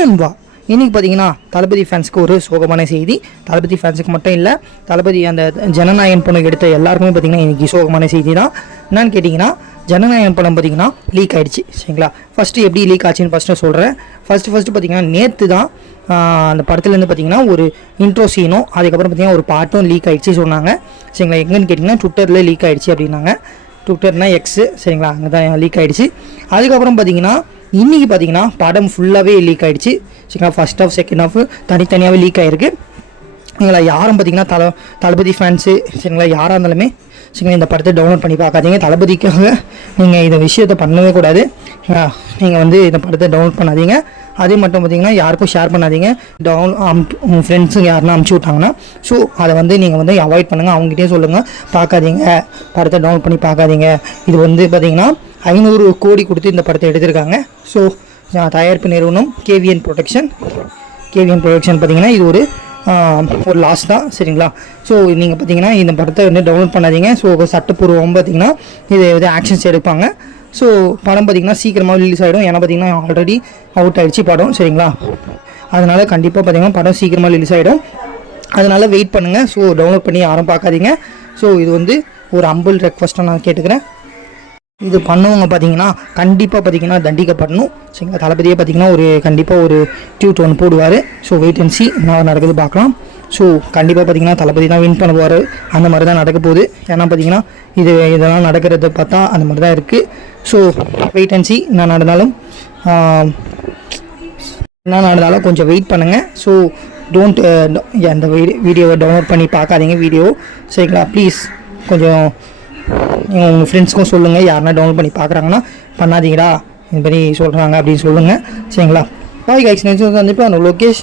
நண்பா, இன்றைக்கி பார்த்தீங்கன்னா தளபதி ஃபேன்ஸுக்கு ஒரு சோகமான செய்தி. தளபதி ஃபேன்ஸுக்கு மட்டும் இல்லை, தளபதி அந்த ஜனநாயகன் படம் எடுத்த எல்லாருக்குமே பார்த்திங்கன்னா இன்றைக்கி சோகமான செய்தி தான். என்னன்னு கேட்டிங்கன்னா, ஜனநாயகன் படம் பார்த்திங்கன்னா லீக் ஆகிடுச்சு. சரிங்களா? ஃபஸ்ட்டு எப்படி லீக் ஆச்சுன்னு ஃபஸ்ட்டு சொல்கிறேன். ஃபஸ்ட்டு பார்த்திங்கன்னா நேற்று தான் அந்த படத்துலேருந்து பார்த்திங்கன்னா ஒரு இன்ட்ரோ சீனும் அதுக்கப்புறம் பார்த்திங்கன்னா ஒரு பாட்டும் லீக் ஆகிடுச்சு சொன்னாங்க. சரிங்களா? எங்கன்னு கேட்டிங்கன்னா ட்விட்டரில் லீக் ஆகிடுச்சு அப்படின்னாங்க. ட்விட்டர்னால் எக்ஸு. சரிங்களா? அங்கே தான் லீக் ஆகிடுச்சு. அதுக்கப்புறம் பார்த்திங்கன்னா இன்றைக்கி பார்த்திங்கன்னா படம் ஃபுல்லாகவே லீக் ஆகிடுச்சு. சரிங்களா? ஃபஸ்ட் ஆஃப் செகண்ட் ஆஃப் தனித்தனியாகவே லீக் ஆகிருக்கு. சரிங்களா? யாரும் பார்த்திங்கன்னா தளபதி ஃபேன்ஸு சரிங்களா யாராக இருந்தாலுமே சரிங்களா இந்த படத்தை டவுன்லோட் பண்ணி பார்க்காதீங்க. தளபதிக்காக நீங்கள் இந்த விஷயத்தை பண்ணவே கூடாது. நீங்கள் வந்து இந்த படத்தை டவுன்லோட் பண்ணாதீங்க. அதே மட்டும் பார்த்திங்கன்னா யாருக்கும் ஷேர் பண்ணாதீங்க. உங்கள் ஃப்ரெண்ட்ஸுங்க யாருன்னா அமுச்சு விட்டாங்கன்னா ஸோ அதை வந்து நீங்கள் வந்து அவாய்ட் பண்ணுங்கள். அவங்ககிட்டே சொல்லுங்கள், பார்க்காதீங்க, படத்தை டவுன்லோட் பண்ணி பார்க்காதீங்க. இது வந்து பார்த்திங்கன்னா 500 கோடி கொடுத்து இந்த படத்தை எடுத்திருக்காங்க. ஸோ தயாரிப்பு நிறுவனம் கேவிஎன் ப்ரொடக்ஷன் பார்த்திங்கன்னா இது ஒரு லாஸ் தான். சரிங்களா? ஸோ நீங்கள் பார்த்தீங்கன்னா இந்த படத்தை வந்து டவுன்லோட் பண்ணாதீங்க. ஸோ சட்டப்பூர்வம் பார்த்திங்கன்னா இது ஆக்ஷன்ஸ் எடுப்பாங்க. ஸோ படம் பார்த்திங்கன்னா சீக்கிரமாக ரிலீஸ் ஆகிடும். ஏன்னா பார்த்திங்கன்னா ஆல்ரெடி அவுட் ஆகிடுச்சு படம். சரிங்களா? அதனால் கண்டிப்பாக பார்த்திங்கன்னா படம் சீக்கிரமாக ரிலீஸ் ஆகிடும். அதனால் வெயிட் பண்ணுங்கள். ஸோ டவுன்லோட் பண்ணி யாரும் பார்க்காதீங்க. ஸோ இது வந்து ஒரு ஹம்பிள் ரெக்வஸ்ட்டாக நான் கேட்டுக்கிறேன். இது பண்ணவங்க பார்த்திங்கன்னா கண்டிப்பாக பார்த்திங்கன்னா தண்டிக்கப்படணும். சரிங்களா? தளபதியே பார்த்திங்கன்னா கண்டிப்பாக ஒரு ட்வீட் ஒன்று போடுவார். ஸோ வெயிட் அண்ட் சி என்ன நடக்குது பார்க்கலாம். ஸோ கண்டிப்பாக பார்த்திங்கன்னா தளபதி தான் வின் பண்ணுவார். அந்த மாதிரி தான் நடக்க போகுது. ஏன்னா பார்த்திங்கன்னா இதெல்லாம் நடக்கிறத பார்த்தா அந்த மாதிரி தான் இருக்குது. ஸோ வெயிட் அண்ட் சி என்ன நடந்தாலும் கொஞ்சம் வெயிட் பண்ணுங்கள். ஸோ டோன்ட் அந்த வீடியோவை டவுன்லோட் பண்ணி பார்க்காதீங்க வீடியோ. சரிங்களா? ப்ளீஸ் கொஞ்சம் உங்கள் ஃப்ரெண்ட்ஸ்க்கும் சொல்லுங்கள். யாருன்னா டவுன்லோட் பண்ணி பார்க்குறாங்கன்னா பண்ணாதீங்கடா, இது மாதிரி சொல்கிறாங்க அப்படின்னு சொல்லுங்கள். சரிங்களா? பாய் கைஸ், நெக்ஸ்ட் வந்து லோகேஷ்.